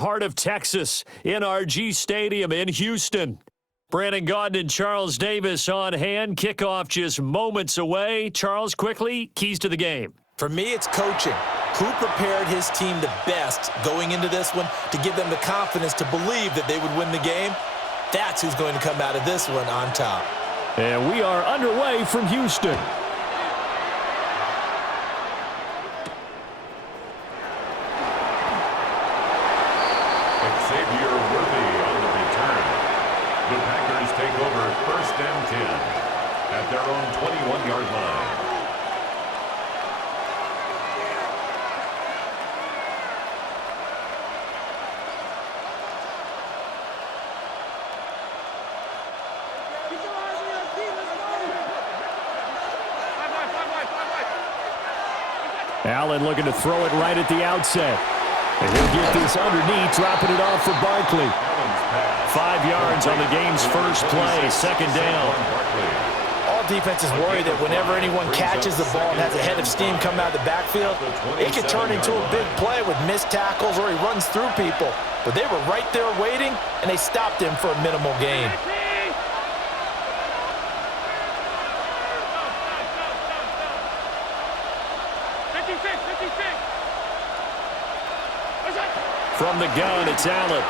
Heart of Texas, NRG Stadium in Houston. Brandon Gaudin and Charles Davis on hand. Kickoff just moments away. Charles, quickly, keys to the game. For me, it's coaching. Who prepared his team the best going into this one to give them the confidence to believe that they would win the game? That's who's going to come out of this one on top. And we are underway from Houston. The Packers take over 1st and 10 at their own 21-yard line. Allen looking to throw it right at the outset. And he'll get this underneath, dropping it off for Barkley. 5 yards on the game's first play, 2nd down. All defenses worry that whenever anyone catches the ball and has a head of steam coming out of the backfield, it could turn into a big play with missed tackles or he runs through people. But they were right there waiting, and they stopped him for a minimal gain. From the gun, it's Allen.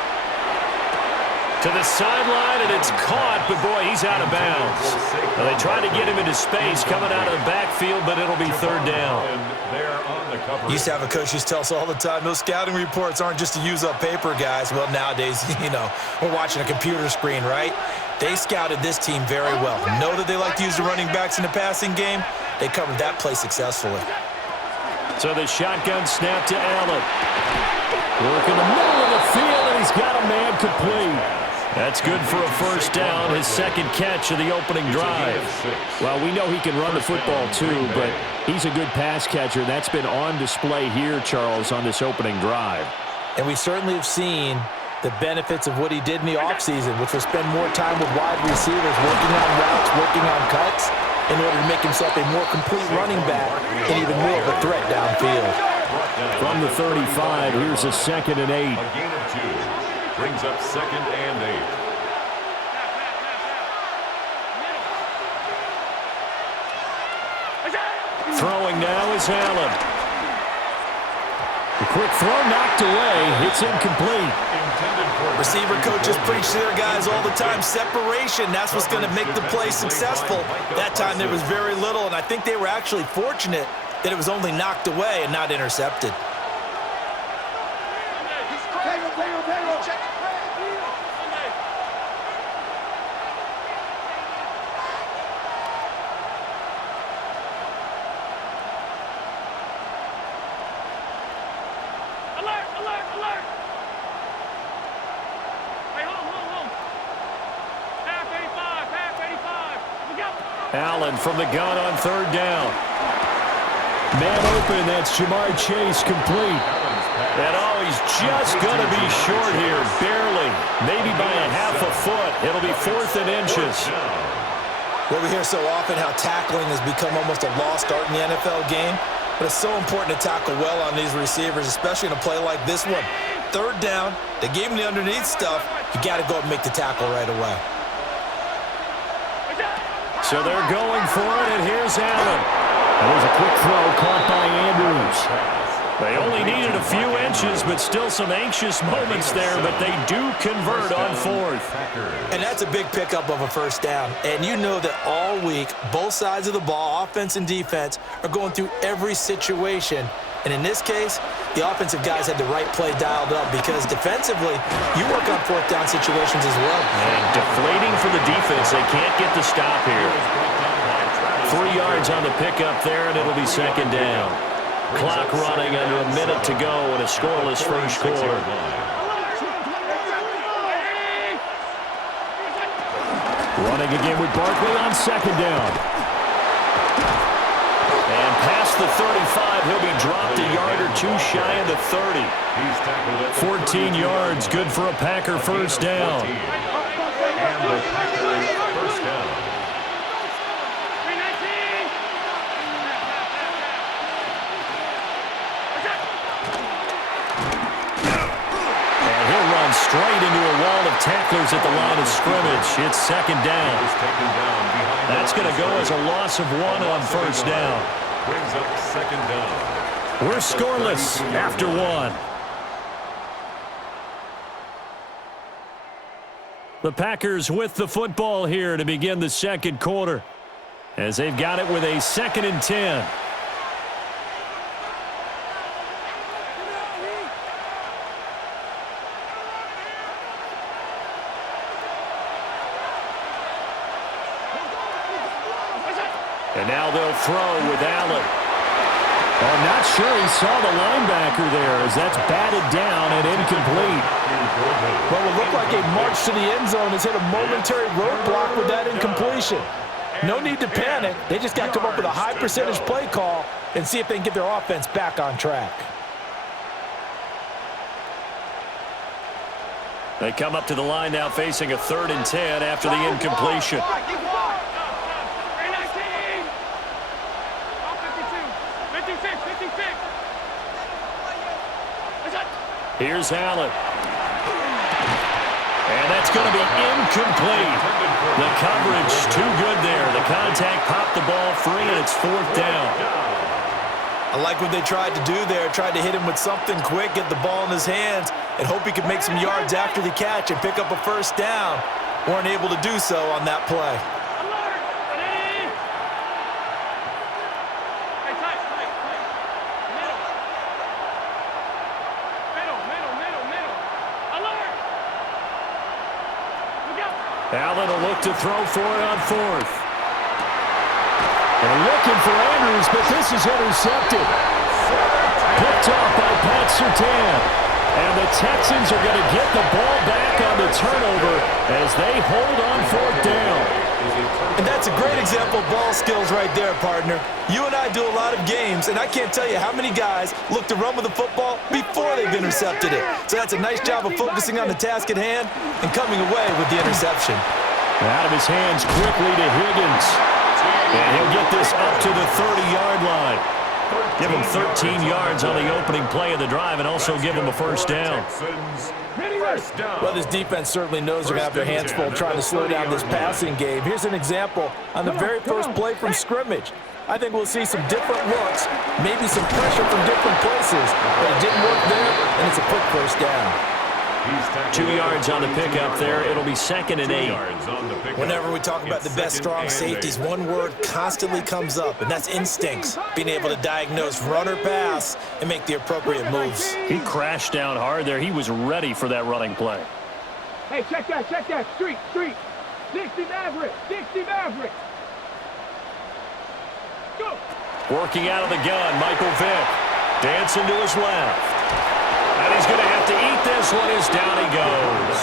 To the sideline, and it's caught, but boy, he's out of bounds. Well, they tried to get him into space coming out of the backfield, but it'll be 3rd down. Used to have a coach used to tell us all the time, those scouting reports aren't just to use up paper, guys. Well, nowadays, we're watching a computer screen, right? They scouted this team very well. Know that they like to use the running backs in the passing game. They covered that play successfully. So the shotgun snap to Allen. Work in the middle of the field, and he's got a man complete. That's good for a 1st down, his 2nd catch of the opening drive. Well, we know he can run the football too, but he's a good pass catcher. That's been on display here, Charles, on this opening drive. And we certainly have seen the benefits of what he did in the offseason, which was spend more time with wide receivers, working on routes, working on cuts, in order to make himself a more complete running back and even more of a threat downfield. From the 35, here's a 2nd and 8. A gain of 2 brings up 2nd and 8. Throwing now is Allen. The quick throw knocked away. It's incomplete. Receiver coaches preach to their guys all the time. Separation, that's what's going to make the play successful. That time there was very little, and I think they were actually fortunate that it was only knocked away and not intercepted. Allen from the gun on 3rd down. Man open, that's Jamar Chase complete. And he's just going to be short here, barely. Maybe by a half a foot. It'll be 4th and inches. Well, we hear so often how tackling has become almost a lost art in the NFL game. But it's so important to tackle well on these receivers, especially in a play like this one. 3rd down, they gave him the underneath stuff. You got to go and make the tackle right away. So they're going for it, and here's Allen. And there's a quick throw caught by Andrews. They only needed a few inches, but still some anxious moments there, but they do convert on 4th. And that's a big pickup of a 1st down. And you know that all week, both sides of the ball, offense and defense, are going through every situation. And in this case, the offensive guys had the right play dialed up because defensively, you work on 4th down situations as well. And deflating for the defense. They can't get the stop here. 3 yards on the pickup there, and it'll be 2nd down. Clock running under a minute to go in a scoreless first quarter. Running again with Barkley on 2nd down. And past the 35, he'll be dropped a yard or 2 shy of the 30. 14 yards, good for a Packer 1st down. And the Packers 1st down. down straight into a wall of tacklers at the line of scrimmage. It's second down. That's going to go as a loss of 1 on first down. Brings up second down. We're scoreless after 1. The Packers with the football here to begin the second quarter, as they've got it with a 2nd and 10. And now they'll throw with Allen. I'm not sure he saw the linebacker there, as that's batted down and incomplete. Well, it looked like a march to the end zone has hit a momentary roadblock with that incompletion. No need to panic. They just got to come up with a high percentage play call and see if they can get their offense back on track. They come up to the line now facing a 3rd and 10 after the incompletion. Here's Allen. And that's going to be incomplete. The coverage too good there. The contact popped the ball free, and it's 4th down. I like what they tried to do there. Tried to hit him with something quick, get the ball in his hands, and hope he could make some yards after the catch and pick up a first down. Weren't able to do so on that play. Allen will look to throw for it on 4th. And looking for Andrews, but this is intercepted. Picked off by Pat Surtain. And the Texans are going to get the ball back on the turnover as they hold on 4th down. And that's a great example of ball skills right there, partner. You and I do a lot of games, and I can't tell you how many guys look to run with the football before they've intercepted it. So that's a nice job of focusing on the task at hand and coming away with the interception. Out of his hands quickly to Higgins. And he'll get this up to the 30-yard line. Give him 13 yards on the opening play of the drive and also give him a first down. Well, this defense certainly knows they're going to have their hands full trying to slow down this passing game. Here's an example on the very first play from scrimmage. I think we'll see some different looks, maybe some pressure from different places, but it didn't work there, and it's a quick first down. 2 yards on the pickup there. It'll be 2nd and 8. Whenever we talk about the best strong safeties, one word constantly comes up, and that's instincts. Being able to diagnose run or pass and make the appropriate moves. He crashed down hard there. He was ready for that running play. Hey, check that. Street. 60 Maverick. Go. Working out of the gun, Michael Vick. Dancing to his left. And he's going to have to eat this one as down he goes.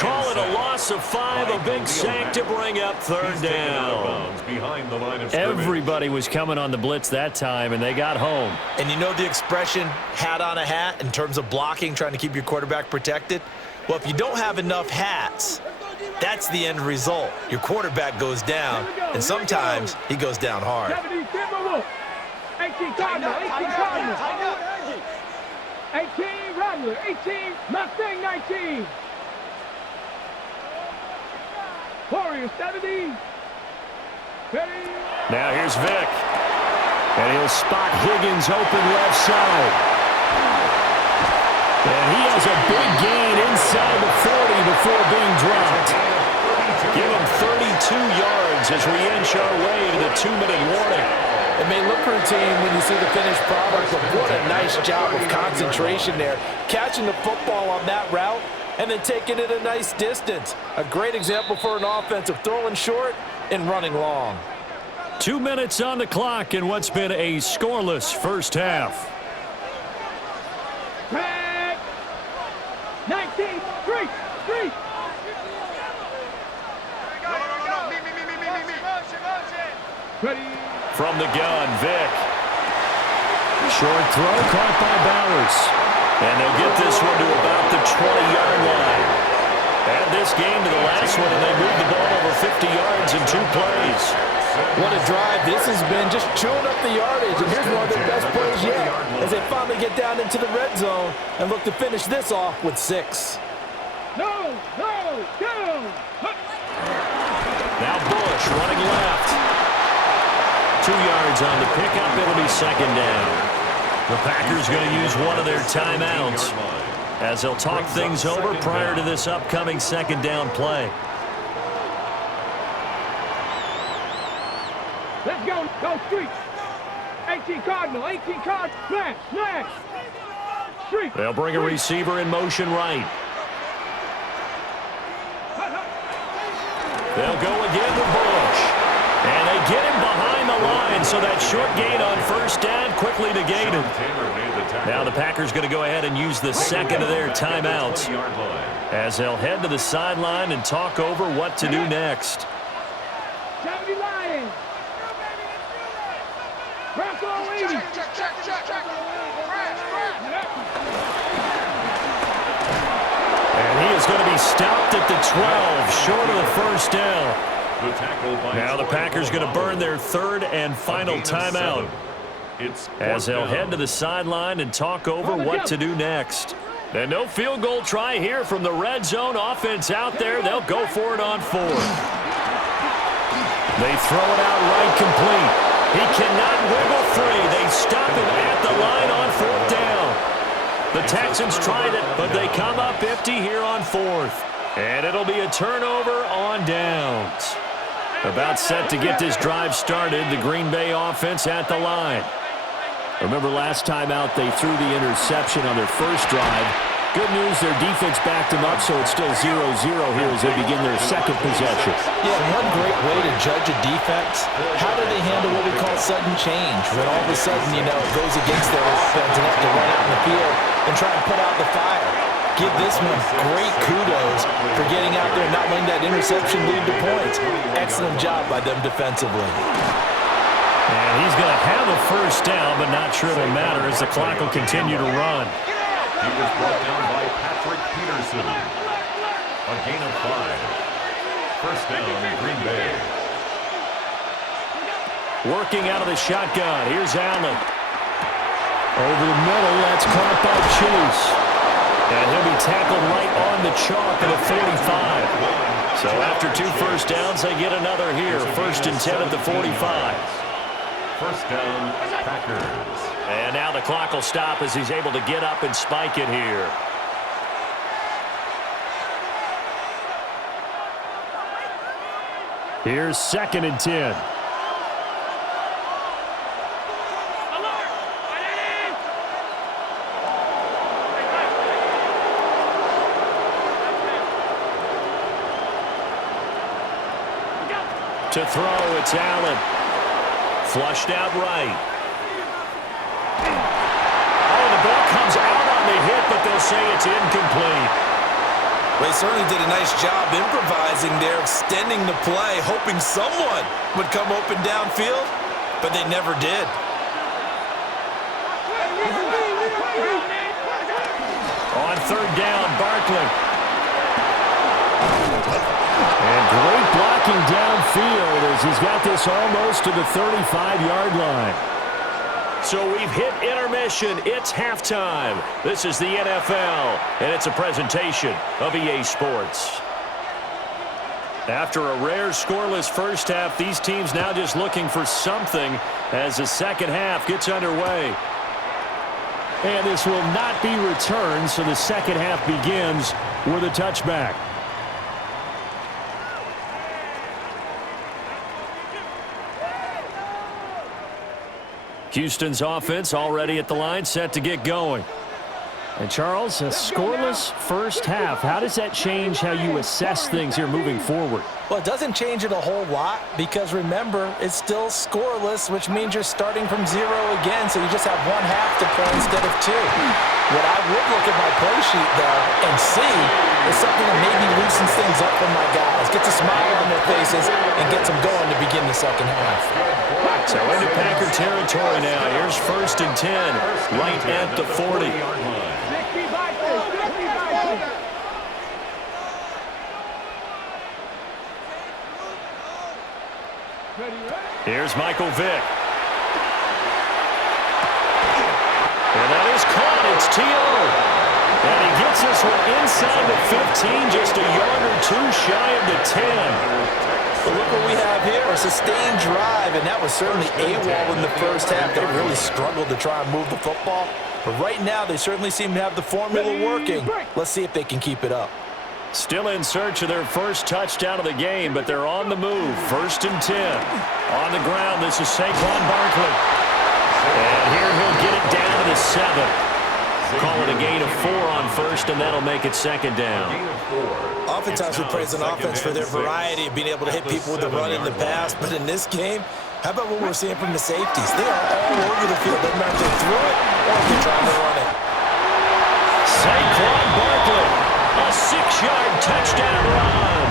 Call it a loss of 5, a big sack to bring up 3rd down. Everybody was coming on the blitz that time, and they got home. And you know the expression, hat on a hat, in terms of blocking, trying to keep your quarterback protected? Well, if you don't have enough hats, that's the end result. Your quarterback goes down, and sometimes he goes down hard. 18 Rattler, 18 Mustang 19. Warrior 70. Ready. Now here's Vick. And he'll spot Higgins open left side. And he has a big gain inside the 40 before being dropped. Give him 32 yards as we inch our way to the 2-minute warning. It may look routine when you see the finished product, but what a nice job of concentration there. Catching the football on that route and then taking it a nice distance. A great example for an offense of throwing short and running long. 2 minutes on the clock in what's been a scoreless first half. 19, 3. Ready. From the gun, Vick. Short throw caught by Bowers. And they'll get this one to about the 20-yard line. Add this game to the last one, and they moved the ball over 50 yards in 2 plays. What a drive this has been, just chewing up the yardage. And here's one of their best plays yet as they finally get down into the red zone and look to finish this off with 6. No, go! Now Bush running left. 2 yards on the pickup. It'll be second down. The Packers going to use one of their timeouts as they'll talk things over prior to this upcoming second down play. Let's go, street. 18 Cardinal, flash. Street. They'll bring a receiver in motion right. They'll go again with Bush. And they get him behind the line, so that short gain on first down quickly negated. Now the Packers going to go ahead and use the second of their timeouts as they'll head to the sideline and talk over what to do next. 70 Lions. Press all 80. And he is going to be stopped at the 12, short of the first down. Now the Packers going to burn their third and final timeout as they'll head to the sideline and talk over what to do next. And no field goal try here from the red zone. Offense out there. They'll go for it on 4th. They throw it out right complete. He cannot wiggle free. They stop him at the line on 4th down. The Texans tried it, but they come up empty here on 4th. And it'll be a turnover on downs. About set to get this drive started, the Green Bay offense at the line. Remember last time out they threw the interception on their first drive. Good news, their defense backed them up, so it's still 0-0 here as they begin their second possession. Yeah, one great way to judge a defense, how do they handle what we call sudden change? When all of a sudden, it goes against their offense and have to run out in the field and try and put out the fire. Give this one great kudos for getting out there and not letting that interception lead to points. Excellent job by them defensively. And he's going to have a first down, but not sure it'll matter as the clock will continue to run. He was brought down by Patrick Peterson. A gain of 5. First down, Green Bay. Working out of the shotgun. Here's Allen. Over the middle, that's caught by Chase. And he'll be tackled right on the chalk at a 45. So after 2 first downs, they get another here. First and 10 at the 45. First down, Packers. And now the clock will stop as he's able to get up and spike it here. Here's second and 10. To throw, it's Allen. Flushed out right. Oh, the ball comes out on the hit, but they'll say it's incomplete. They certainly did a nice job improvising there, extending the play, hoping someone would come open downfield, but they never did. On third down, Barkley. And great blocking downfield as he's got this almost to the 35-yard line. So we've hit intermission. It's halftime. This is the NFL, and it's a presentation of EA Sports. After a rare scoreless first half, these teams now just looking for something as the second half gets underway. And this will not be returned, so the second half begins with a touchback. Houston's offense already at the line, set to get going. And Charles, a scoreless first half. How does that change how you assess things here moving forward? Well, it doesn't change it a whole lot because, remember, it's still scoreless, which means you're starting from 0 again, so you just have one half to play instead of 2. What I would look at my play sheet, though, and see is something that maybe loosens things up for my guys, gets a smile on their faces, and gets them going to begin the second half. So into Packer territory now. Here's first and 10, right at the 40. Ready, ready. Here's Michael Vick. And that is caught. It's T.O. And he gets this one inside the 15, just a yard or two shy of the 10. But look what we have here, a sustained drive, and that was certainly AWOL in the first half. They really struggled to try and move the football. But right now, they certainly seem to have the formula working. Let's see if they can keep it up. Still in search of their first touchdown of the game, but they're on the move. 1st and 10. On the ground, this is Saquon Barkley. And here he'll get it down to the 7. Call it a gain of 4 on first, and that'll make it 2nd down. Oftentimes we praise an offense for their variety of being able to hit people with the run in the pass, but in this game, how about what we're seeing from the safeties? They are all over the field. Doesn't matter if they threw it or if they're trying to run it. Saquon Barkley, a 6-yard touchdown run.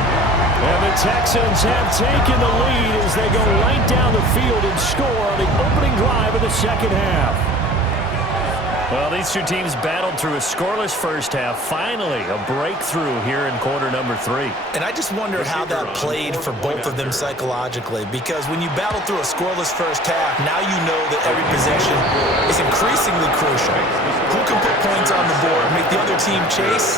And the Texans have taken the lead as they go right down the field and score on the opening drive of the second half. Well, these two teams battled through a scoreless first half. Finally, a breakthrough here in quarter number 3. And I just wonder how that played for both of them psychologically, because when you battle through a scoreless first half, now you know that every possession is increasingly crucial. Who can put points on the board, make the other team chase?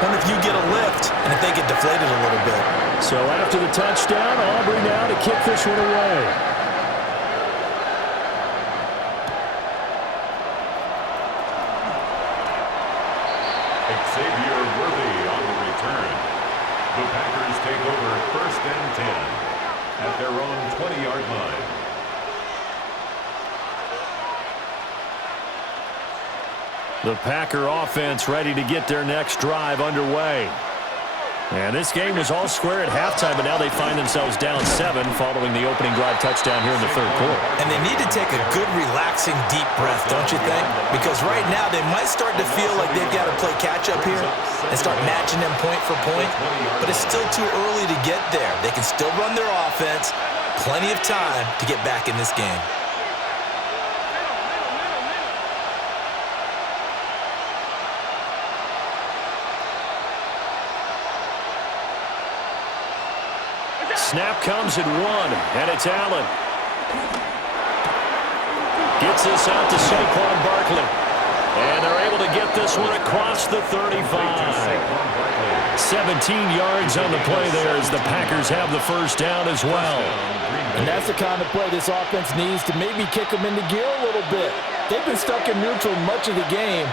Wonder if you get a lift and if they get deflated a little bit. So after the touchdown, Aubrey now to kick this one away. The Packers take over 1st and 10 at their own 20-yard line. The Packer offense ready to get their next drive underway. And this game was all square at halftime, but now they find themselves down 7 following the opening drive touchdown here in the 3rd quarter. And they need to take a good, relaxing, deep breath, don't you think? Because right now they might start to feel like they've got to play catch-up here and start matching them point for point. But it's still too early to get there. They can still run their offense. Plenty of time to get back in this game. Snap comes at 1, and it's Allen. Gets this out to Saquon Barkley. And they're able to get this one across the 35. 17 yards on the play there as the Packers have the first down as well. And that's the kind of play this offense needs to maybe kick them into gear a little bit. They've been stuck in neutral much of the game.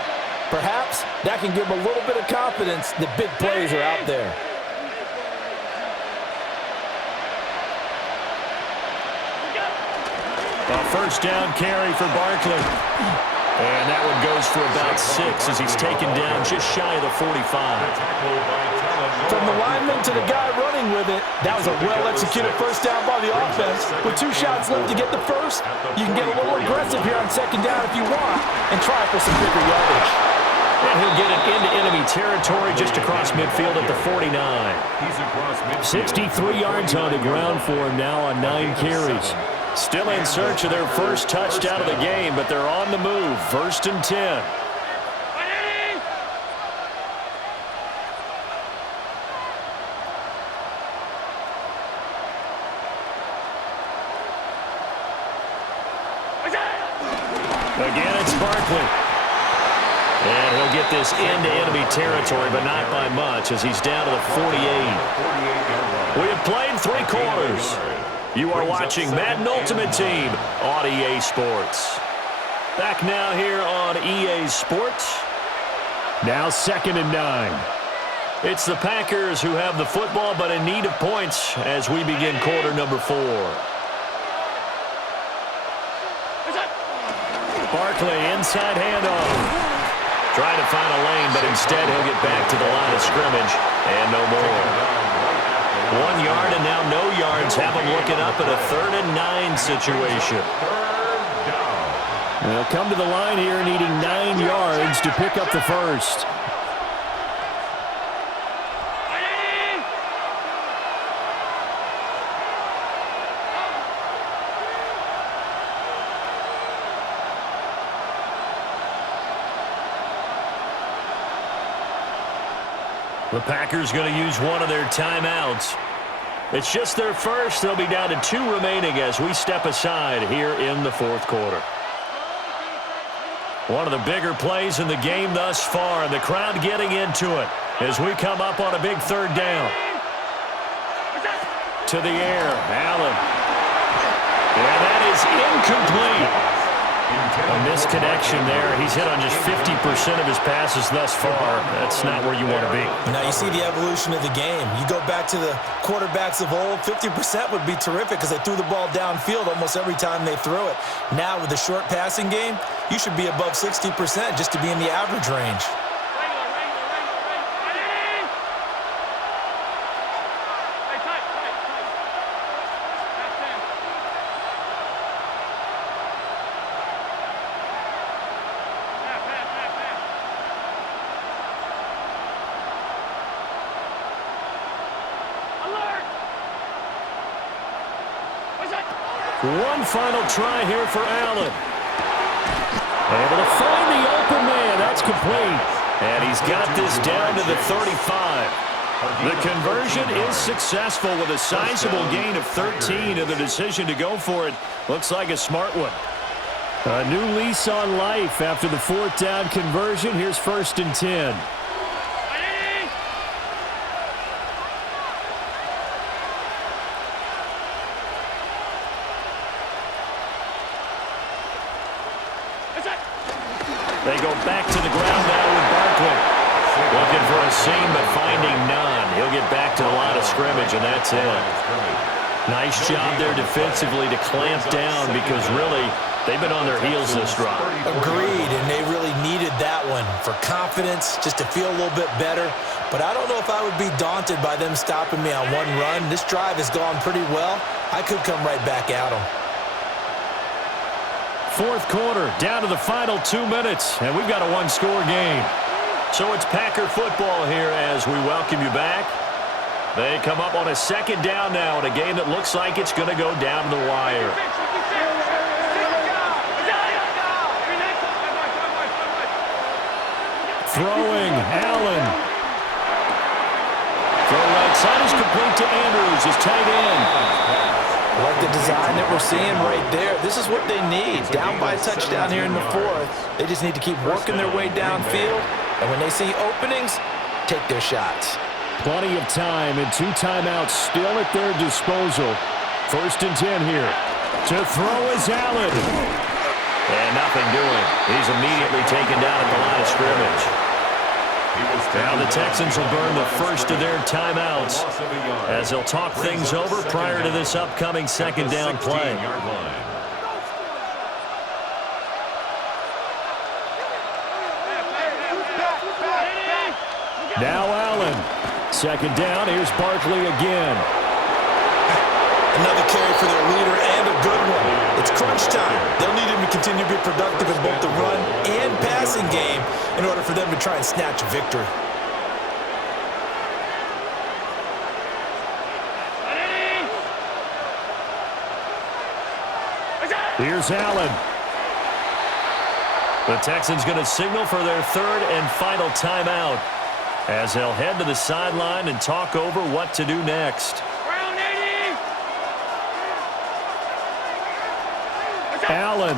Perhaps that can give them a little bit of confidence that big plays are out there. A first down carry for Barkley. And that one goes for about 6 as he's taken down just shy of the 45. From the lineman to the guy running with it, that was a well-executed first down by the offense. With 2 shots left to get the first, you can get a little aggressive here on 2nd down if you want and try for some bigger yardage. And he'll get it into enemy territory just across midfield at the 49. 63 yards on the ground for him now on 9 carries. Still in search of their first touchdown of the game, but they're on the move. 1st and 10. Again, it's Barkley. And he'll get this into enemy territory, but not by much as he's down to the 48. We have played 3 quarters. You are watching Madden Ultimate Team on EA Sports. Back now here on EA Sports. Now 2nd and 9. It's the Packers who have the football but in need of points as we begin quarter number 4. Barkley inside handoff. Trying to find a lane, but instead he'll get back to the line of scrimmage and no more. 1 yard and now no yards have them looking up at a 3rd and 9 situation. They'll come to the line here needing 9 yards to pick up the first. The Packers going to use one of their timeouts. It's just their first. They'll be down to 2 remaining as we step aside here in the fourth quarter. One of the bigger plays in the game thus far, and the crowd getting into it as we come up on a big third down. To the air, Allen. And that is incomplete. A misconnection there. He's hit on just 50% of his passes thus far. That's not where you want to be. Now you see the evolution of the game. You go back to the quarterbacks of old, 50% would be terrific because they threw the ball downfield almost every time they threw it. Now with the short passing game, you should be above 60% just to be in the average range. One final try here for Allen. Able to find the open man. That's complete. And he's got this down to the 35. The conversion is successful with a sizable gain of 13, and the decision to go for it looks like a smart one. A new lease on life after the 4th down conversion. Here's 1st and 10. They go back to the ground now with Barkley. Looking for a seam, but finding none. He'll get back to the line of scrimmage, and that's it. Nice job there defensively to clamp down because really they've been on their heels this drive. Agreed, and they really needed that one for confidence, just to feel a little bit better. But I don't know if I would be daunted by them stopping me on one run. This drive has gone pretty well. I could come right back at them. Fourth quarter, down to the final 2 minutes, and we've got a one-score game. So it's Packer football here as we welcome you back. They come up on a 2nd down now in a game that looks like it's going to go down the wire. Throwing, Allen. Throw right side is complete to Andrews, his tight end. I like the design that we're seeing right there. This is what they need. Down by a touchdown here in the 4th. They just need to keep working their way downfield. And when they see openings, take their shots. Plenty of time and 2 timeouts still at their disposal. 1st and 10 here. To throw is Allen. And nothing doing. He's immediately taken down at the line of scrimmage. Now the Texans will burn the first of their timeouts as they'll talk things over prior to this upcoming 2nd down play. Now Allen. 2nd down. Here's Barkley again. Another carry for their leader and a good one. It's crunch time. They'll need him to continue to be productive in both the run and passing game in order for them to try and snatch a victory. Here's Allen. The Texans going to signal for their 3rd and final timeout as they'll head to the sideline and talk over what to do next. Allen.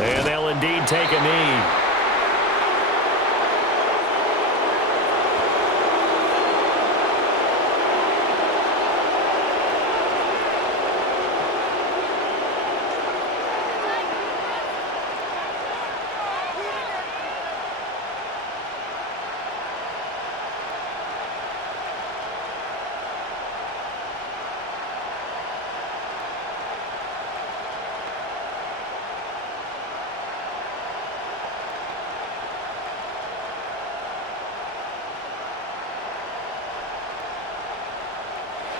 And they'll indeed take a knee.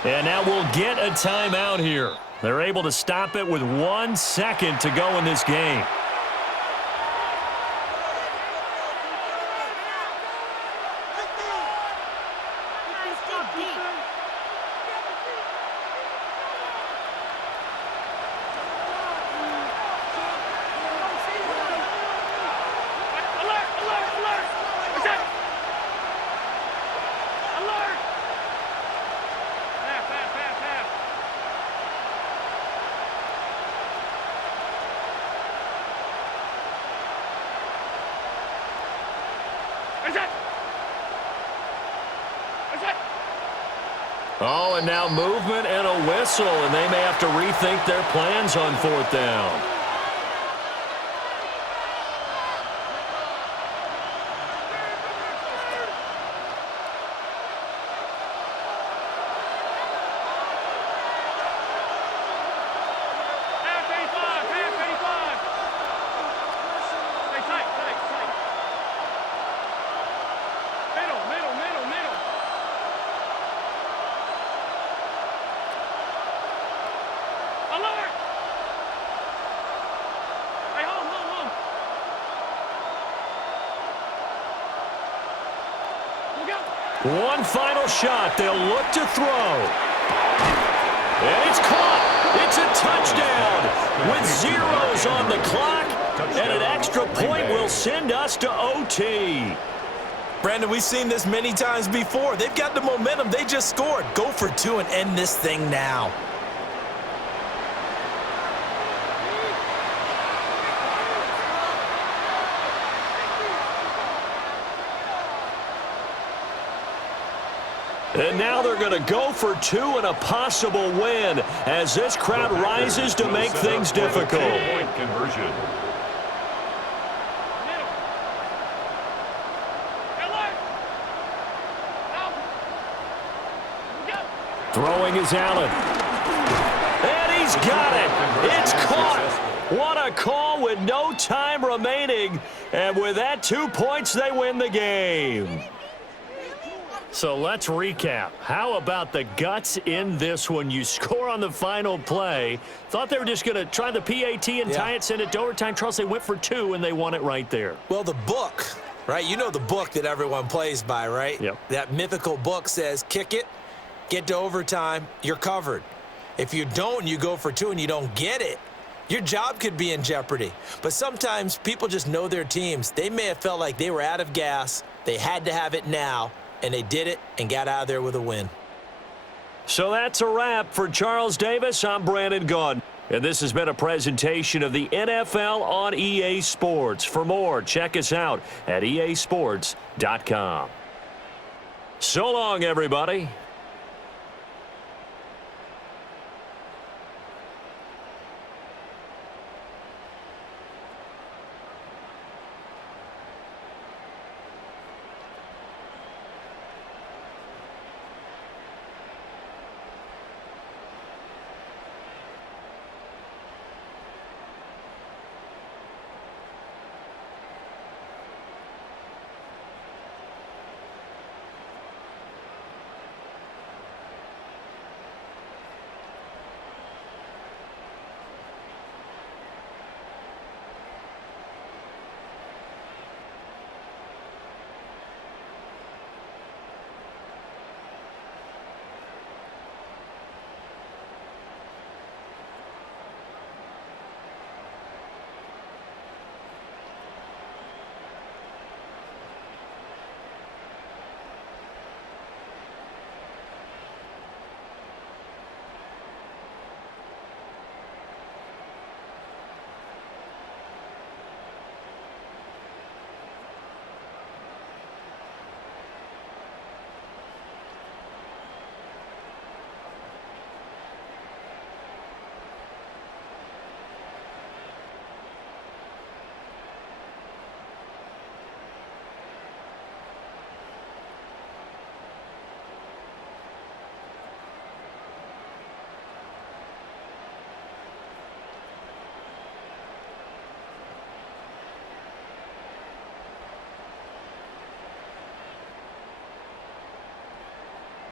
And now we'll get a timeout here. They're able to stop it with 1 second to go in this game. Oh, and now movement and a whistle, and they may have to rethink their plans on 4th down. One final shot. They'll look to throw. And it's caught. It's a touchdown with zeros on the clock. And an extra point will send us to OT. Brandon, we've seen this many times before. They've got the momentum. They just scored. Go for 2 and end this thing now. And now they're going to go for 2 and a possible win as this crowd rises to make things difficult. Point conversion. Throwing is Allen. And he's got it. It's caught. What a call with no time remaining. And with that 2 points, they win the game. So let's recap. How about the guts in this one? You score on the final play. Thought they were just going to try the PAT and tie it, send it to overtime. Charles, they went for 2, and they won it right there. Well, the book, right? You know the book that everyone plays by, right? Yep. That mythical book says, kick it, get to overtime, you're covered. If you don't, you go for 2 and you don't get it, your job could be in jeopardy. But sometimes people just know their teams. They may have felt like they were out of gas. They had to have it now. And they did it and got out of there with a win. So that's a wrap for Charles Davis. I'm Brandon Gaudin. And this has been a presentation of the NFL on EA Sports. For more, check us out at easports.com. So long, everybody.